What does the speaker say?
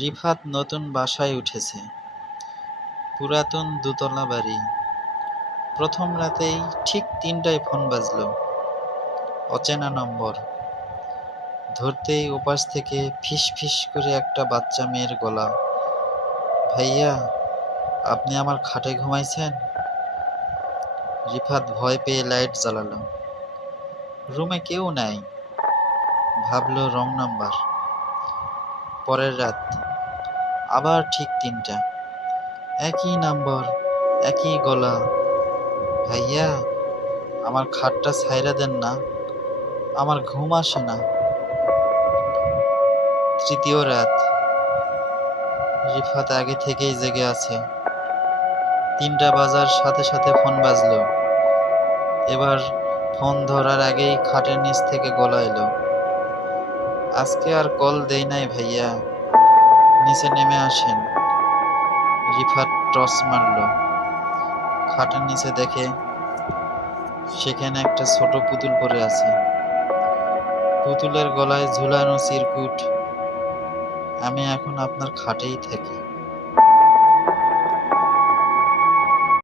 রিফাত নতুন বাসায় উঠেছে। পুরাতন দোতলা বাড়ি। প্রথম রাতেই ঠিক ৩টায় ফোন বাজল। অচেনা নম্বর। ধরতেই ওপাশ থেকে ফিস ফিস করে একটা বাচ্চা মেয়ের গলা। ভাইয়া, আপনি আমার খাটে ঘুমাইছেন? রিফাত ভয় পেয়ে লাইট জ্বালালো। রুমে কেউ নাই। ভাবল রং নাম্বার। পরের রাত আবার ঠিক ৩টা। একই নাম্বার, একই গলা। ভাইয়া, আমার খাটটা ছাইরা দেন না, আমার ঘুম আসে না। তৃতীয় রাত। রিফাত আগে থেকেই জেগে আছে। ৩টা বাজার সাথে সাথে ফোন বাজলো। এবার ফোন ধরার আগেই খাটের নিচ থেকে গলা এলো। আজকে আর কল দেই নাই ভাইয়া, নিচে নেমে আসেন। রিফাত টর্চ মারল। খাটের নিচে দেখে সেখানে একটা ছোট পুতুল পড়ে আছে। পুতুলের গলায় ঝুলানো চিরকুট, আমি এখন আপনার খাটেই থাকি।